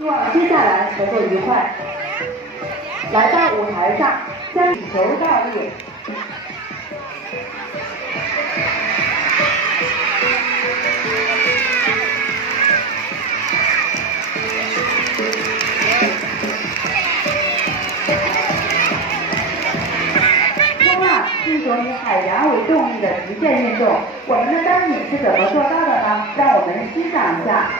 希望接下来合作愉快。来到舞台上，将请求倒立。冲浪是一种以海洋为动力的极限运动，我们的丹尼是怎么做到的呢？让我们欣赏一下。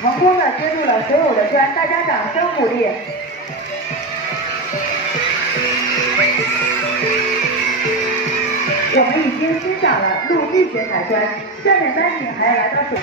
成功的接住了所有的砖，大家掌声鼓励。我们已经欣赏了陆地雪彩砖，下面丹尼还要来到水。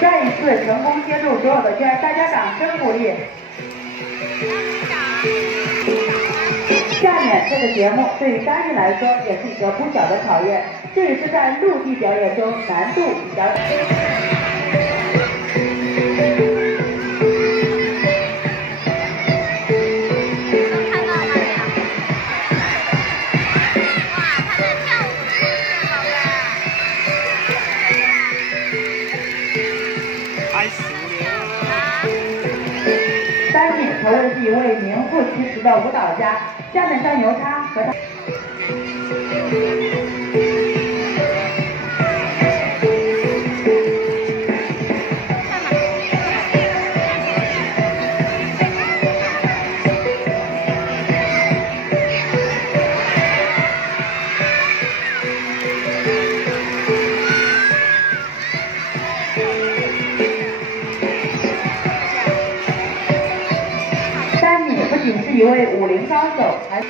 再一次成功接住所有的圈，大家掌声鼓励。下面这个节目对于丹尼来说也是一个不小的考验，这也是在陆地表演中难度比较。丹尼可谓是一位名副其实的舞蹈家，下面将由他和他。丹尼不仅是一位武林高手，还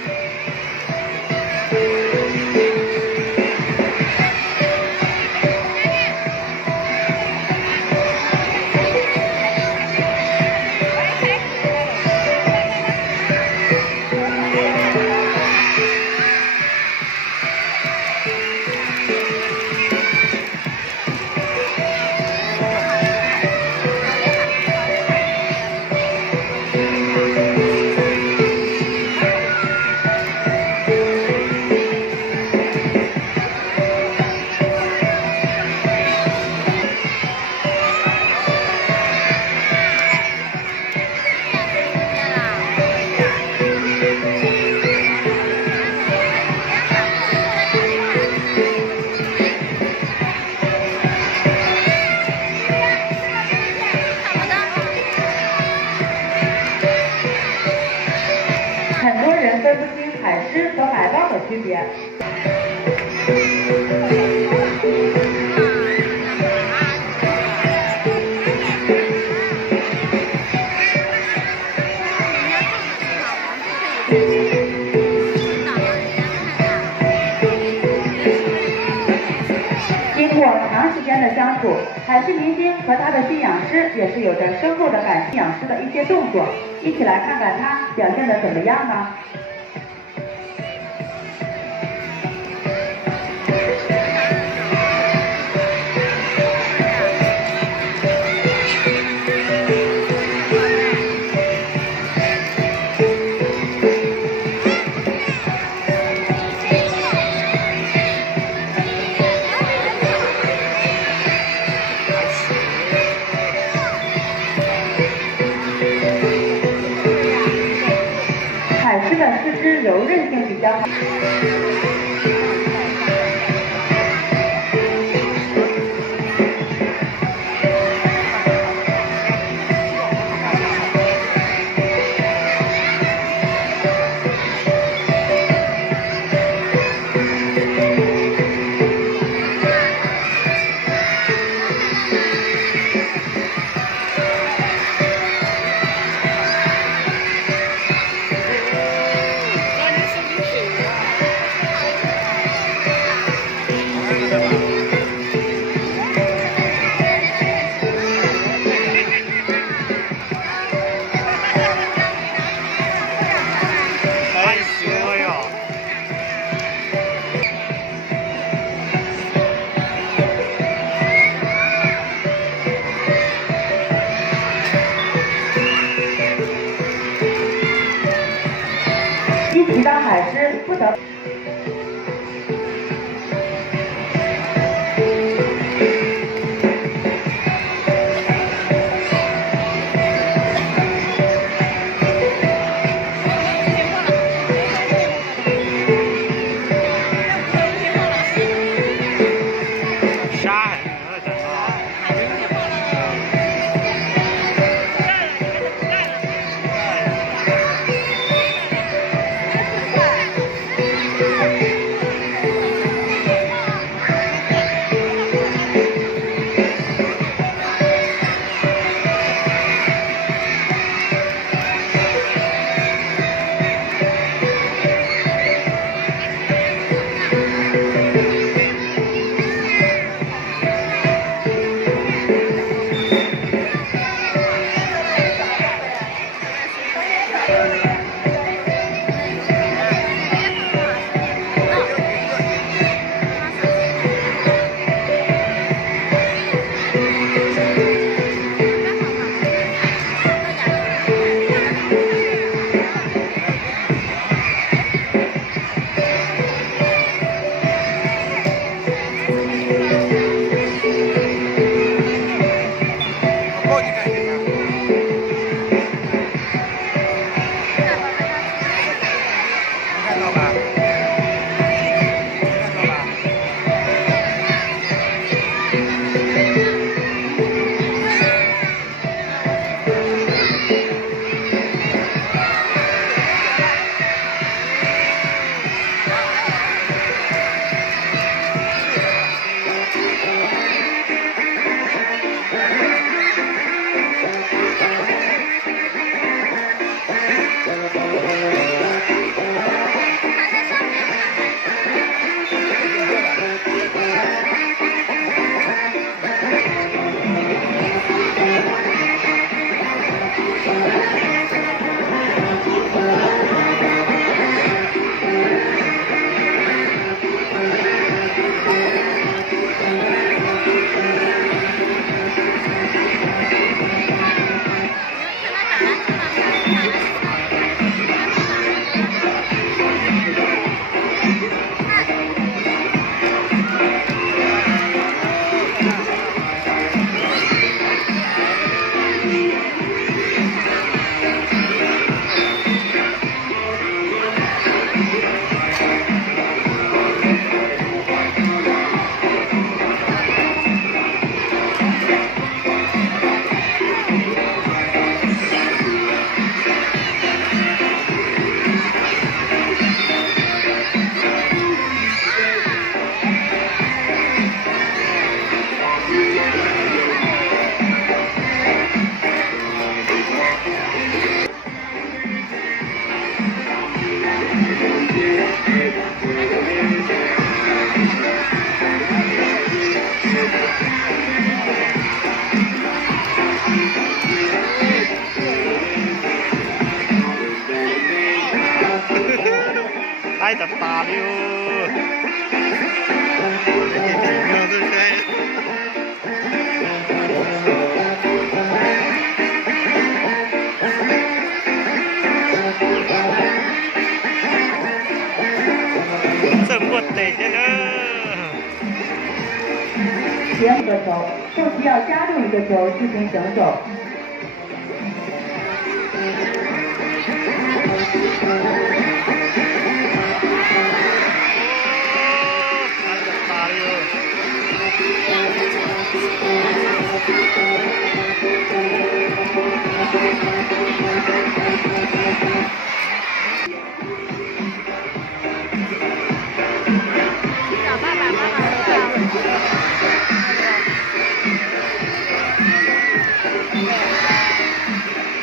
很多人分不清海狮和海豹的区别。经过长时间的相处，海狮明星和他的驯养师也是有着深厚的驯养师的一些动作，一起来看看他表现的怎么样呢？海狮的四肢柔韧性比较好。打的哟。弄这开。这么得劲呢。前一个球，后期要加入一个球进行整手。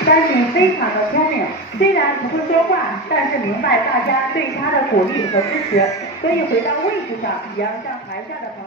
丹顶非常的聪明，虽然不会说话，但是明白大家对他的鼓励和支持，所以回到位置上也要向台下的朋友。